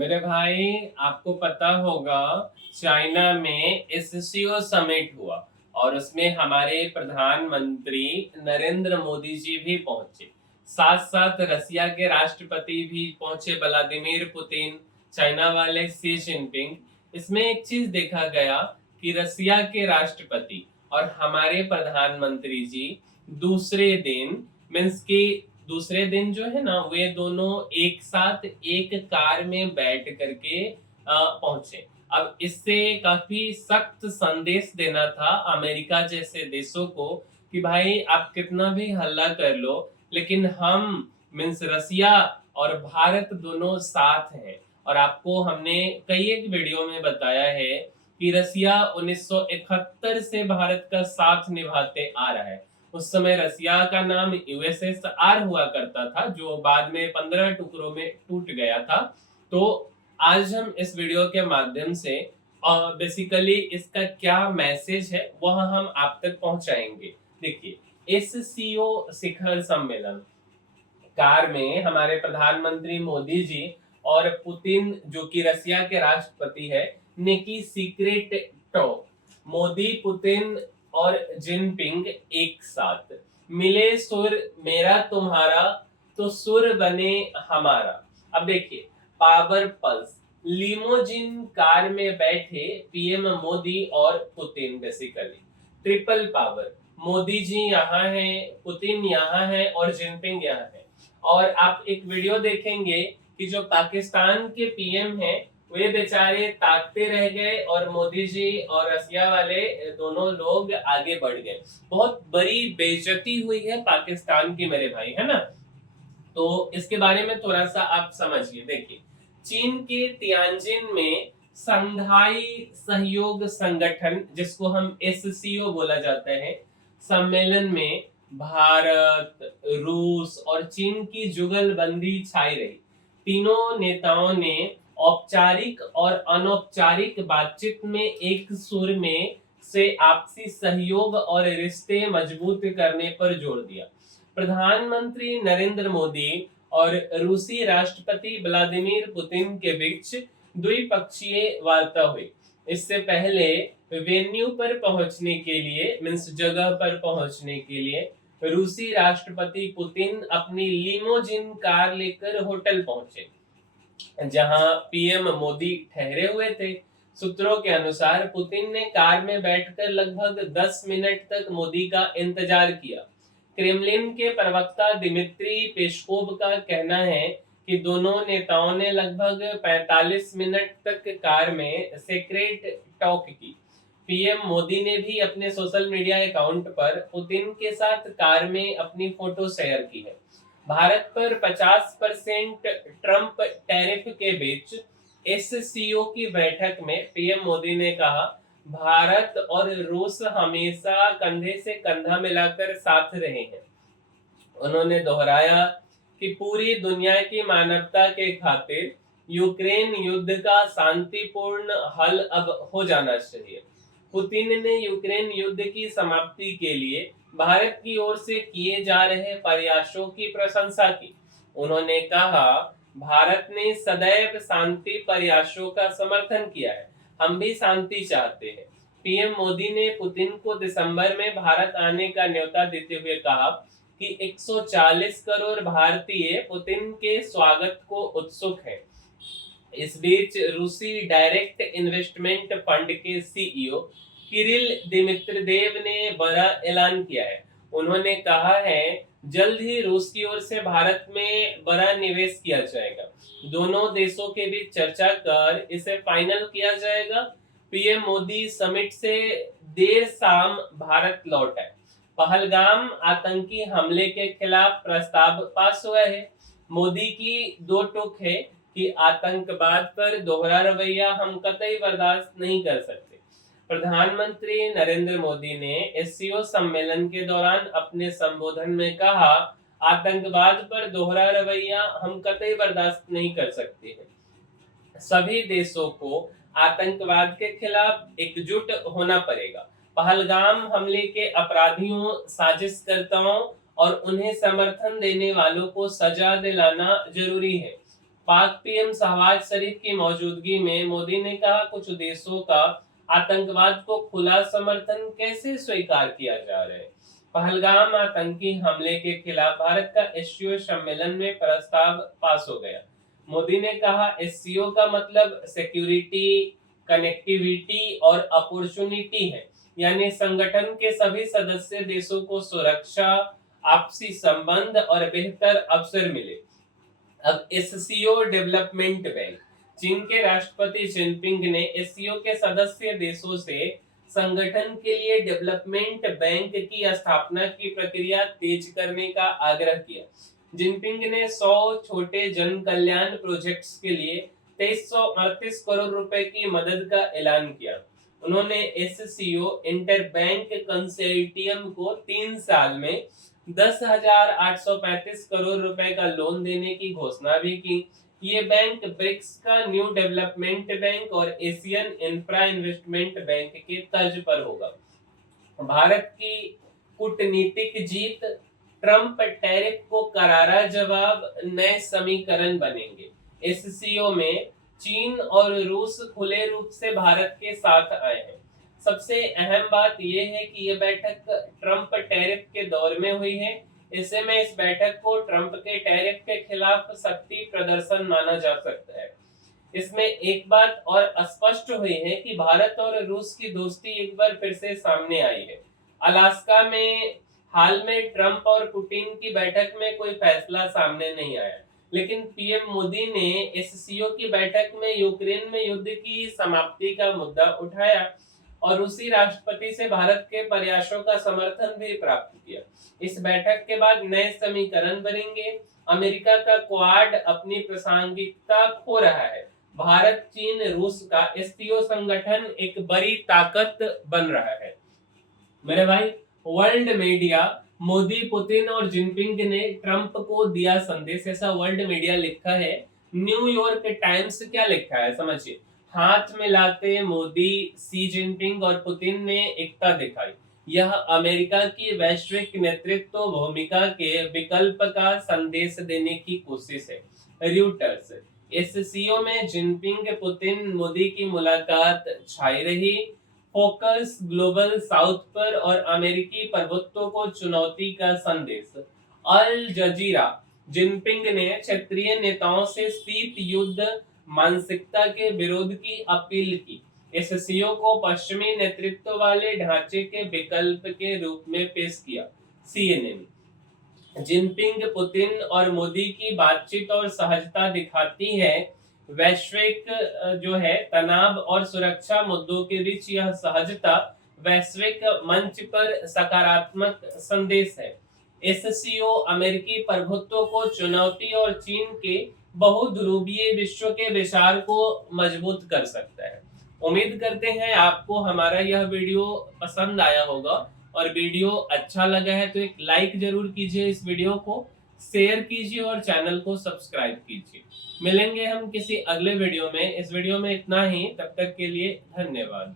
मेरे भाई, आपको पता होगा चाइना में एससीओ समिट हुआ और उसमें हमारे प्रधानमंत्री नरेंद्र मोदी जी भी पहुंचे। साथ साथ रसिया के राष्ट्रपति भी पहुंचे, व्लादिमीर पुतिन, चाइना वाले सी जिनपिंग। इसमें एक चीज देखा गया कि रसिया के राष्ट्रपति और हमारे प्रधानमंत्री जी दूसरे दिन मीन्स की दूसरे दिन जो है ना, वे दोनों एक साथ एक कार में बैठ करके पहुंचे। अब इससे काफी सख्त संदेश देना था अमेरिका जैसे देशों को कि भाई आप कितना भी हल्ला कर लो, लेकिन हम मीन्स रसिया और भारत दोनों साथ हैं। और आपको हमने कई एक वीडियो में बताया है कि रसिया 1971 से भारत का साथ निभाते आ रहा है। उस समय रसिया का नाम यूएसएसआर हुआ करता था, जो बाद में 15 टुकड़ों में टूट गया था। तो आज हम इस वीडियो के माध्यम से बेसिकली इसका क्या मैसेज है वह हम आप तक पहुंचाएंगे। देखिए, एससीओ शिखर सम्मेलन कार में हमारे प्रधानमंत्री मोदी जी और पुतिन जो कि रसिया के राष्ट्रपति है ने की सीक्रेट टॉक। मोदी, पुतिन और जिनपिंग एक साथ मिले, सुर मेरा तुम्हारा तो सुर बने हमारा। अब देखिए, पावर पल्स लिमोजिन कार में बैठे पीएम मोदी और Putin, basically triple power. Modi ji यहाँ हैं, पुतिन यहाँ है और जिनपिंग यहाँ है। और आप एक वीडियो देखेंगे कि जो पाकिस्तान के पीएम हैं वे बेचारे ताकते रह गए और मोदी जी और रसिया वाले दोनों लोग आगे बढ़ गए। बहुत बड़ी बेइज्जती हुई है पाकिस्तान की मेरे भाई, है ना। तो इसके बारे में थोड़ा सा आप समझिए। देखिए, चीन के तियानजिन में संघाई सहयोग संगठन, जिसको हम एससीओ बोला जाता है, सम्मेलन में भारत, रूस और चीन की जुगलबंदी छाई रही। तीनों नेताओं ने औपचारिक और अनौपचारिक बातचीत में एक सुर में से आपसी सहयोग और रिश्ते मजबूत करने पर जोर दिया। प्रधानमंत्री नरेंद्र मोदी और रूसी राष्ट्रपति व्लादिमीर पुतिन के बीच द्विपक्षीय वार्ता हुई। इससे पहले वेन्यू पर पहुंचने के लिए मीन्स जगह पर पहुंचने के लिए रूसी राष्ट्रपति पुतिन अपनी लिमोजिन कार लेकर होटल पहुंचे, जहां पीएम मोदी ठहरे हुए थे। सूत्रों के अनुसार पुतिन ने कार में बैठकर लगभग 10 मिनट तक मोदी का इंतजार किया। क्रेमलिन के प्रवक्ता दिमित्री पेस्कोव का कहना है कि दोनों नेताओं ने लगभग 45 मिनट तक कार में सीक्रेट टॉक की। पीएम मोदी ने भी अपने सोशल मीडिया अकाउंट पर पुतिन के साथ कार में अपनी फोटो शेयर की है। भारत पर 50% ट्रंप टैरिफ के बीच एससीओ की बैठक में पीएम मोदी ने कहा, भारत और रूस हमेशा कंधे से कंधा मिलाकर साथ रहे हैं। उन्होंने दोहराया कि पूरी दुनिया की मानवता के खातिर यूक्रेन युद्ध का शांतिपूर्ण हल अब हो जाना चाहिए। पुतिन ने यूक्रेन युद्ध की समाप्ति के लिए भारत की ओर से किए जा रहे प्रयासों की प्रशंसा की। उन्होंने कहा, भारत ने सदैव शांति प्रयासों का समर्थन किया है, हम भी शांति चाहते हैं। पीएम मोदी ने पुतिन को दिसंबर में भारत आने का न्योता देते हुए कहा कि 140 करोड़ भारतीय पुतिन के स्वागत को उत्सुक हैं। इस बीच रूसी डायरेक्ट इन्वेस्टमेंट फंड के सीईओ किरिल दिमित्रेव ने बड़ा ऐलान किया है। उन्होंने कहा है, जल्द ही रूस की ओर से भारत में बड़ा निवेश किया जाएगा। दोनों देशों के बीच चर्चा कर इसे फाइनल किया जाएगा। पीएम मोदी समिट से देर शाम भारत लौट आए। पहलगाम आतंकी हमले के खिलाफ प्रस्ताव पास हुआ है। मोदी की दो टूक है कि आतंकवाद पर दोहरा रवैया हम कतई बर्दाश्त नहीं कर सकते। प्रधानमंत्री नरेंद्र मोदी ने एससीओ सम्मेलन के दौरान अपने संबोधन में कहा, आतंकवाद पर दोहरा रवैया हम कतई बर्दाश्त नहीं कर सकते हैं। सभी देशों को आतंकवाद के खिलाफ एकजुट होना पड़ेगा। पहलगाम हमले के अपराधियों, साजिशकर्ताओं और उन्हें समर्थन देने वालों को सजा दिलाना जरूरी है। पाक पीएम शहबाज शरीफ की मौजूदगी में मोदी ने कहा, कुछ देशों का आतंकवाद को खुला समर्थन कैसे स्वीकार किया जा रहा है। पहलगाम आतंकी हमले के खिलाफ भारत का एससीओ सम्मेलन में प्रस्ताव पास हो गया। मोदी ने कहा, एससीओ का मतलब सिक्योरिटी, कनेक्टिविटी और अपॉर्चुनिटी है, यानी संगठन के सभी सदस्य देशों को सुरक्षा, आपसी संबंध और बेहतर अवसर मिले। अब एससीओ डेवलपमेंट बैंक, चीन के राष्ट्रपति जिनपिंग ने एससीओ के सदस्य देशों से संगठन के लिए डेवलपमेंट बैंक की स्थापना की प्रक्रिया तेज करने का आग्रह किया। जिनपिंग ने 100 छोटे जन कल्याण प्रोजेक्ट्स के लिए 2338 करोड़ रुपए की मदद का ऐलान किया। उन्होंने एससीओ इंटर बैंक कंसोर्टियम को 3 साल में 10,835 करोड़ रुपए का लोन देने की घोषणा भी की। ये बैंक ब्रिक्स का न्यू डेवलपमेंट बैंक और एशियन इंफ्रा इन्वेस्टमेंट बैंक के तर्ज पर होगा। भारत की कूटनीतिक जीत, ट्रंप टैरिफ को करारा जवाब, नए समीकरण बनेंगे। एससीओ में चीन और रूस खुले रूप से भारत के साथ आए हैं। सबसे अहम बात यह है कि यह बैठक ट्रंप टैरिफ के दौर में हुई है। ऐसे में इस बैठक को ट्रंप के टैरिफ के खिलाफ शक्ति प्रदर्शन माना जा सकता है। इसमें एक बात और स्पष्ट हुई है कि भारत और रूस की दोस्ती एक बार फिर से सामने आई है। अलास्का में हाल में ट्रंप और पुतिन की बैठक में कोई फैसला सामने नहीं आया, लेकिन पीएम मोदी ने एससीओ की बैठक में यूक्रेन में युद्ध की समाप्ति का मुद्दा उठाया और रूसी राष्ट्रपति से भारत के प्रयासों का समर्थन भी प्राप्त किया। इस बैठक के बाद नए समीकरण बनेंगे। अमेरिका का क्वाड अपनी प्रासंगिकता खो रहा है। भारत, चीन, रूस का एससीओ संगठन एक बड़ी ताकत बन रहा है। मेरे भाई, वर्ल्ड मीडिया मोदी, पुतिन और जिनपिंग ने ट्रंप को दिया संदेश, ऐसा वर्ल्ड मीडिया लिखा है। न्यूयॉर्क टाइम्स क्या लिखा है समझिए। हाथ मिलाते मोदी, सी जिनपिंग और पुतिन ने एकता दिखाई। यह अमेरिका की वैश्विक नेतृत्व भूमिका के विकल्प का संदेश देने की कोशिश है। रॉयटर्स, एससीओ में जिनपिंग, पुतिन, मोदी की मुलाकात छाई रही। फोकस ग्लोबल साउथ पर और अमेरिकी प्रभुत्व को चुनौती का संदेश। अल जजीरा, जिनपिंग ने क्षेत्रीय नेताओं से शीत युद्ध मानसिकता के विरोध की अपील की। एससीओ को पश्चिमी नेतृत्व वाले ढांचे के विकल्प के रूप में पेश किया। सीएनएन, जिनपिंग, पुतिन और मोदी की बातचीत और सहजता दिखाती है। वैश्विक जो है तनाव और सुरक्षा मुद्दों के बीच यह सहजता वैश्विक मंच पर सकारात्मक संदेश है। एससीओ अमेरिकी प्रभुत्व को चुनौती और चीन के बहुध्रुवीय विश्व के विचार को मजबूत कर सकता है। उम्मीद करते हैं आपको हमारा यह वीडियो पसंद आया होगा, और वीडियो अच्छा लगा है तो एक लाइक जरूर कीजिए, इस वीडियो को शेयर कीजिए और चैनल को सब्सक्राइब कीजिए। मिलेंगे हम किसी अगले वीडियो में। इस वीडियो में इतना ही, तब तक के लिए धन्यवाद।